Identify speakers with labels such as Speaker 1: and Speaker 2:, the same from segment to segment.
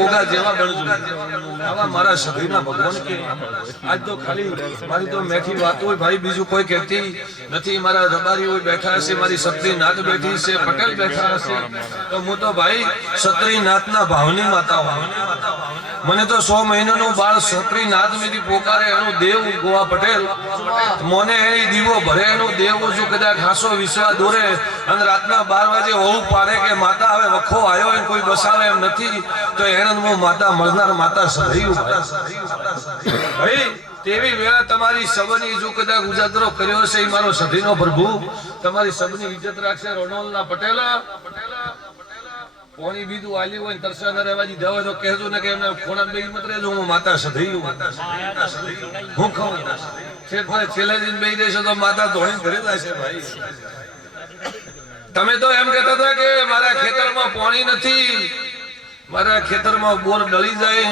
Speaker 1: ગોગા જેવા બનજો આવા મારા શરીરના ભગવાન કે, આજ તો ખાલી મારી તો મેઠી વાત હોય, ભાઈ બીજું કોઈ કહેતી નથી. મારા રબારી હોય બેઠા હશે, મારી સત્રી નાથ બેઠી છે પટેલ બેઠા હશે. તો હું તો ભાઈ સત્રી નાથના ભાવની માતા હોઉં. મને તો સો મહિનાનું બાળ સત્રી નાથ મેથી પોકારે એનું દેવ ગોવા પટેલ. મને એ દીવો ભરે, એનું દેવ જો કદાચ હાસો વિશ્વા દોરે અને રાતના બાર વાગે હોવું પાડે કે માતા હવે વખો આવ્યો હોય કોઈ બસાવે એમ નથી, તો એને હું માતા મળનાર માતા સહયું ભાઈ. તેવી વેળા તમારી સબની જો કદાચ ઉજાગરો કર્યો છે એ મારો સધીનો પ્રભુ. તમારી સબની ઇજ્જત રાખશે રોનોલના પટેલા. કોની બીજું આલ્યું હોય તરસા રહેવા દીધા હોય તો કહેજો ને કે એમને ખોણા બે મત રહેજો, હું માતા સધૈયું. હું ખાઉં. છે ભાઈ છેલ્લે દિન બેહી દેશો તો માતા ધોણી ઘરે જશે ભાઈ. તમે તો એમ કહેતા હતા કે મારા ખેતરમાં પાણી નથી. મારા ખેતરમાં બોર ડળી જાય.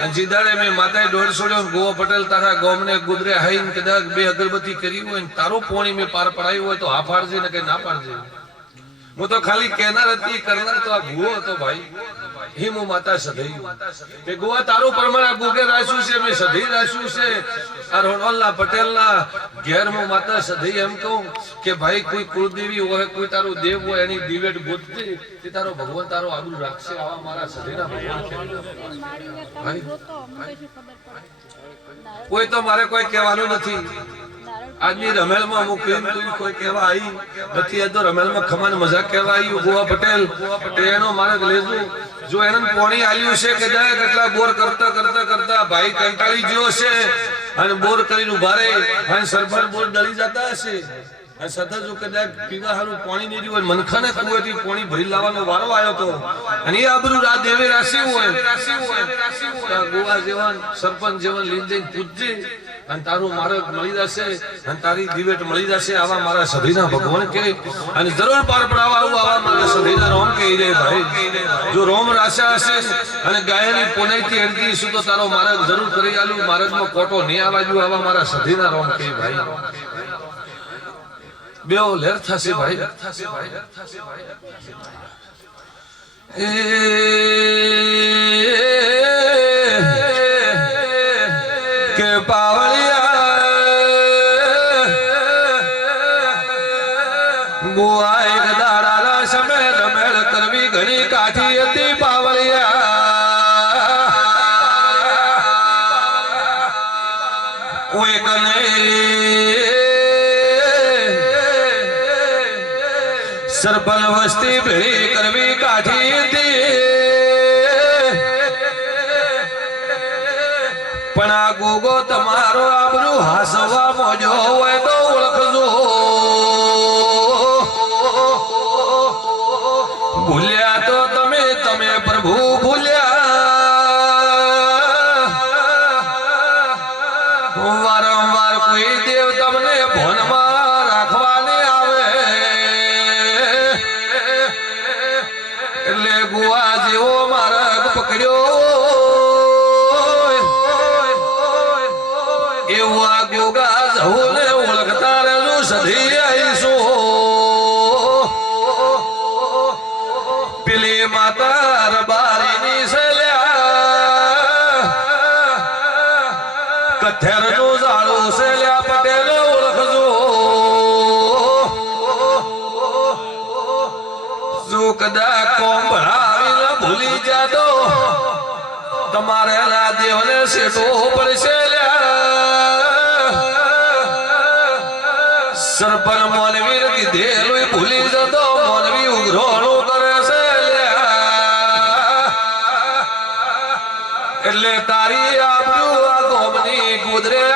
Speaker 1: અને જીદાડે મેં માતાએ દોડ છોડ્યો ગોવા પટેલ તારા ગોમને ગુદરે હાઈને કદાચ બે અગરબત્તી કરી હોય તારું પોણી મેં પાર પડાયું હોય તો હા પાડજે ને કે ના પાડજે. હું તો ખાલી કહેનાર હતી કરનાર તો આ ભૂવો હતો ભાઈ. હિમુ માતા સધઈ તે ગોવા તારું પ્રમાણ ગુગે રાખ્યું છે મેં સધી રાખ્યું છે. આ રોનોલના પટેલના ઘેર હું માતા સધી એમ કહું કે ભાઈ કોઈ કુળદેવી હોય કોઈ તારો દેવ હોય એની દિવેટ ગોતતી તે તારો ભગવાન તારો આબરૂ રાખશે આવા મારા સધીના ભગવાન છે. ભાઈ કોઈ તો મારે કોઈ કહેવાનું નથી. આજની રમેલમાં મૂકી તું કોઈ કહેવા આવી, નથી આ તો રમેલમાં ખમાન મજાક કહેવા આવી, ગોવા પટેલ. એનો માર્ગ લેજો. જો એને પોણી આલ્યું છે કે જાય કેટલા બોર કરતા કરતા કરતા ભાઈ કંટાળી ગયો છે અને બોર કરીને ઊભા અને સરપંચ બોર ડળી જતા હશે. અને સતત જો કદાચ પીવા હારું પાણી નહીં રહ્યું હોય, મનખાને કુવેથી પાણી ભરી લાવવાનો વારો આવ્યો તો. અને એ આબરૂ રાત દેવે રાશિ હોય. ગોવા જેવાન સરપંચ જેવાન લઈને જઈને પૂજજે અને તારું માર્ગ મળી જશે, અને તારી દિવેટ મળી જશે, આવા મારા સભીના ભગવાન કે. અને જરૂર પાર પડાવવા આવું મારા સભીના રોમ કહી દે ભાઈ. જો રોમ રાશા અને ગાયની પોનાઈથી અડકી શું તો તારો માર્ગ જરૂર કરી આલું, માર્ગમાં કોટો નહીં આવવા આવા મારા સભીના રોમ કહી ભાઈ. બેઓ, લેર થશે ભાઈ. એ સરપલ વસ્તી ભેળી કરવી કાઢી પણ આ ગોગો તમારો આબરૂ હાસવા મોજો એટલે ગુવા જેવો માર્ગ પકડ્યો એવું આ ગોગા જહોને ઓળખતા રહેલું સધી આવીશું પેલી માતા રબારીની સેલ્યા કથેરનું ઝાડું સેલ્યા પટેલ કદાચ કોમ ભૂલી જાતો તમારે ના દેવને પડશે સરપંચ મોનવી કીધેલું ભૂલી જતો મોનવી ઉઘરોણું કરે છે. એટલે તારી આબરૂ આ ગોમની ગુદર્યા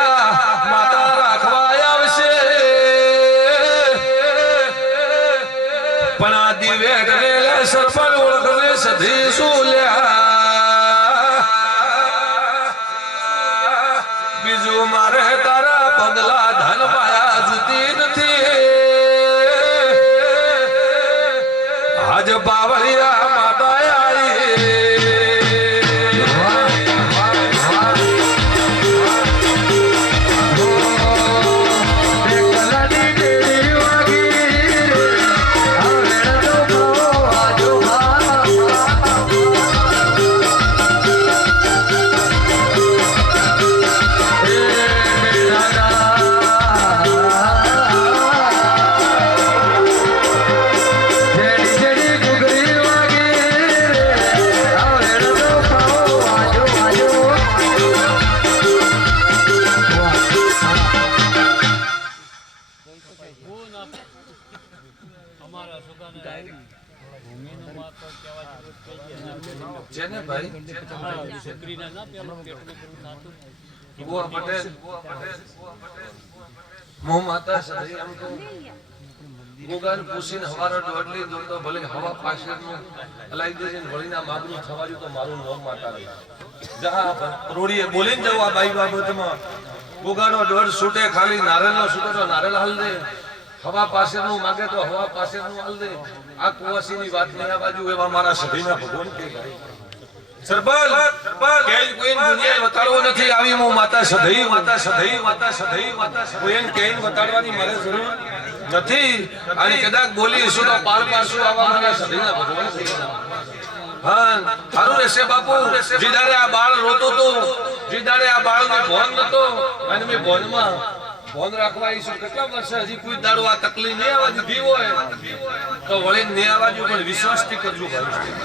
Speaker 1: ને સરપંચ ઓળખને સધી શું લ્યા બીજું મારે તારા બંગલા ધન પાયા જુતી નથી આજ બાવળિયા માતા ગોવા પટેલ છૂટે, ખાલી નારેલનો છૂટે તો નારેલ હાલ દે. હવા પાછળનું માગે તો હવા પાછળનું હાલ દે. આ કુવાસીની વાત નહીં આ બાજુ એવા મારા સભીના ભગવાન કે ભાઈ. સરબલ કેલ કોઈ દુનિયા વતાડવો નથી આવી હું માતા સધૈવ. માતા સધૈવ માતા સધૈવ માતા કોઈને કેન વતાડવાની મારે જરૂર નથી. અને કદાચ બોલીશું તો પાર પાડશું આવા મારા સધઈના ભગવાન હા સારું રહેશે બાપુ. જીદારે આ બાળ રોતો તો જીદારે આ બાળને ભોન નતો અને મેં ભોનમાં ભોન રાખવા આવીશું. કેટલા વર્ષે હજી કોઈ દાડો આ તકલીફ નહીં આવવા દીધી હોય. તો વળી નહીં આવવા પણ વિશ્વાસથી કરજો ભાઈ.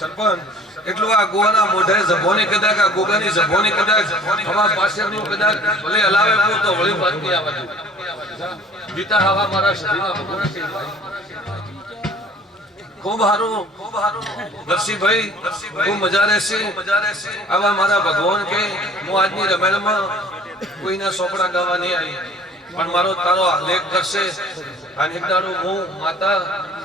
Speaker 1: સરપંચ એટલું આ ગોવાના મોઢે જભોની કદાચ, આ ગોગાની જભોની કદાચ, હવા પાછળનું કદાચ ભલે હલાવે તો વળી વાત આવવા ગીતા હવા મારા શરીરમાં ભગવાન ખૂબ હારું ખૂબ હારું દર્શીભાઈ ખૂબ મજા રહેશે. મજા રહેશે આવા મારા ભગવાન કે હું આજની રમેલમાં કોઈના સોપડા ગાવા નહીં આવી. પણ મારો તારો લેખ કરશે. અને એક દાડો હું માતા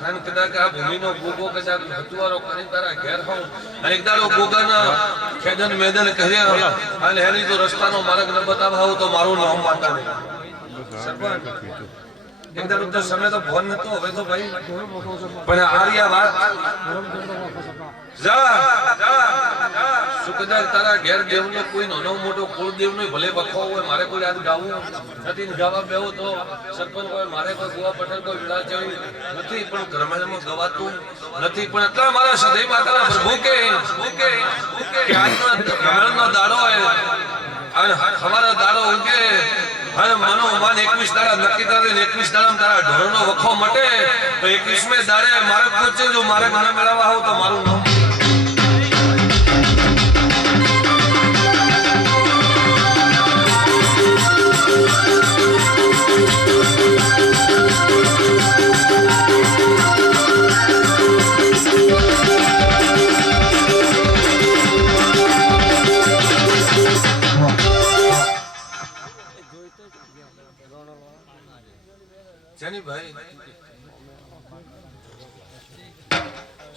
Speaker 1: અને કદાચ આ ભૂમિનો ગોગો કદાચ હતુવારો કરી તારા ઘેર હોઉં. અને એક દાડો ગોગાના ખેદન મેદન કર્યા. અને એની જો રસ્તાનો માર્ગ ન બતાવ તો મારું નામ માતા નહીં એક દાડો તો સમય તો ફોન નતો હવે તો ભાઈ. પણ આર્યા વાત. જા જા. શું કદાચ તારા ઘેર દેવનો કોઈ નાનો મોટો કુળદેવનો ભલે વખો હોય, મારે કોઈ આજ ગાવું નથી ગાવા બેવો તો સરપંચ કોઈ મારે કોઈ ગોવા પટેલ કોઈ વિલાસ જેવી નથી, પણ ગ્રામ્યમાં ગવાતું નથી, પણ એટલા મારા સદૈવ માતાના પ્રભુ કે કે કે આજનો ગ્રામ્યનો દાડો અને હવારો દાડો ઉગે અને મનો મન એકવીસ દાડા નક્કી કરે, ને એકવીસ દાડા તારા ઢોરનો વખો મટે, તો એકવીસમે દાડે મારે પૂછે, જો મારે મને મેળવવા આવું તો મારું નામ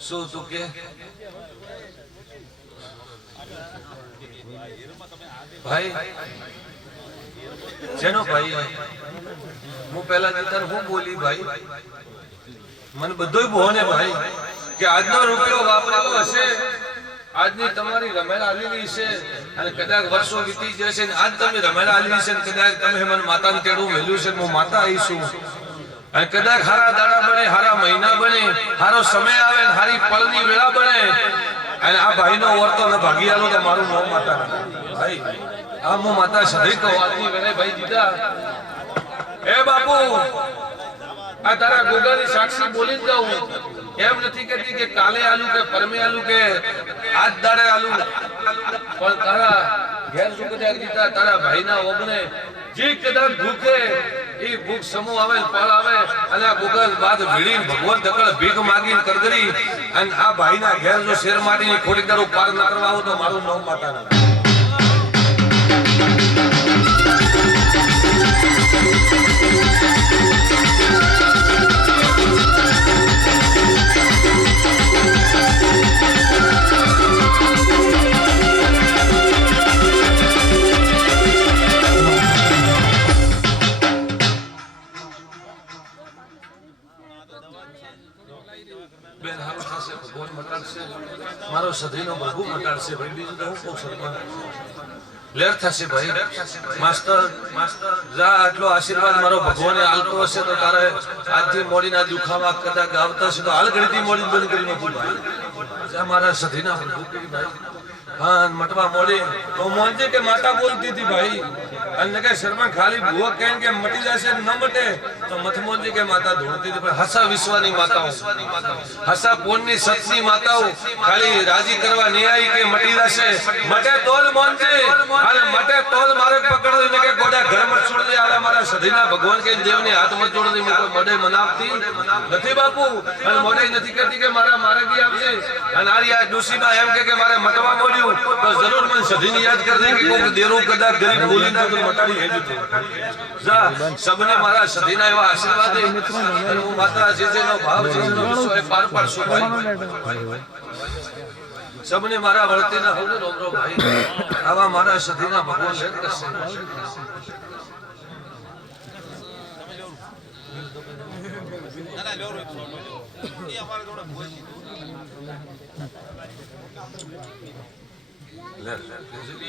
Speaker 1: શું, તું કે? ભાઈ, જેનો ભાઈ હું પેલા જતા હું બોલી, ભાઈ? મને બધું બહુ ને, ભાઈ, કે આજનો રૂપિયો વાપરેલો હશે, આજની તમારી રમેલ આવેલી છે, અને કદાચ વર્ષો વીતી જશે આજ તમે રમેલ આવેલી છે કદાચ તમે મને માતાને તેડું વહેલું છે હું માતા આવીશું અને કદાચ હારા દાડા બને, હારા મહિના બને, હારો સમય આવે હારી પળની વેળા બને. અને આ ભાઈનો વર્તો ને ભાગી આલો તો મારું નામ માતા ભાઈ, આ હું માતા સધી તો આજની વેને ભાઈ દીધા એ બાપુ, આ તારા ગોગાની સાક્ષી બોલી જ કહું એમ નથી કહેતી કે કાલે આલુ કે પરમે આલુ કે આજ દાડે આલુ. પણ તારા ઘેર સુખ તારા ભાઈના ઓગને જે કદાચ ભૂખે એ ભૂખ સમૂહ આવે પળ આવે અને ગોગલ બાદ ભીડી ભગવાન દકળ ભીખ માગીને કરગરી અને આ ભાઈના ઘેર જો શેર માટીની ખોટી દારૂ પાર ન કરવા આવો તો મારું નામ માતાના બેન, હાલ થશે ભગવાન મટાડશે મારો સધીનો પ્રભુ મટાડશે ભાઈ. બીજું તો હું કહું લેર થશે, ભાઈ. માસ્ટર માસ્ટર જા, આટલો આશીર્વાદ મારો ભગવાને આલતો હશે તો તારે આજથી મોડીના દુખાવા કદા ગાવતા હશે તો હાલ ઘડીથી મોડી બંધ કરી નાખું, ભાઈ. જા, મારા સધીના ભાઈ. હા મટવા મોડી. તો મોનજી કે માતા બોલતી હતી, ભાઈ. અને કે શર્મા ખાલી ભૂવો કેમ કે મટી જશે ન મટે. તો મથમોનજી કે, માતા ધોળતી પણ હસા વિશ્વાની માતાઓ. હસા પોનની સતની માતાઓ. ખાલી રાજી કરવા ન્યાય કે મટી જશે? મટે તોલ મોનજી. અને મટે તોલ મારે પકડો ને કે ગોડા ઘર મત છોડ દે. આલા મારા સધીના ભગવાન કે દેવને હાથ મત જોડ દે. મેં કોઈ મનાવતી નથી બાપુ. અને મોઢે નથી કહેતી કે મારા મારગી આવશે. અને આરી આ ડોશીબા એમ કે કે મારે મટવા બોલ્યું તો જરૂર મને સધીની યાદ કરી કે કોક દેરો કદાચ ગરીબ બોલી ના તો મટાડી હેજુ જા, સબને મારા સધીના એવા આશીર્વાદ માતા જીજેનો ભાવ છે જેનો વિશ્વ એ પાર ભાઈ સબને મારા વળતીના હોને રોમરો ભાઈ. આવા મારા સધીના ભગવાન લેન કરશે લે લે.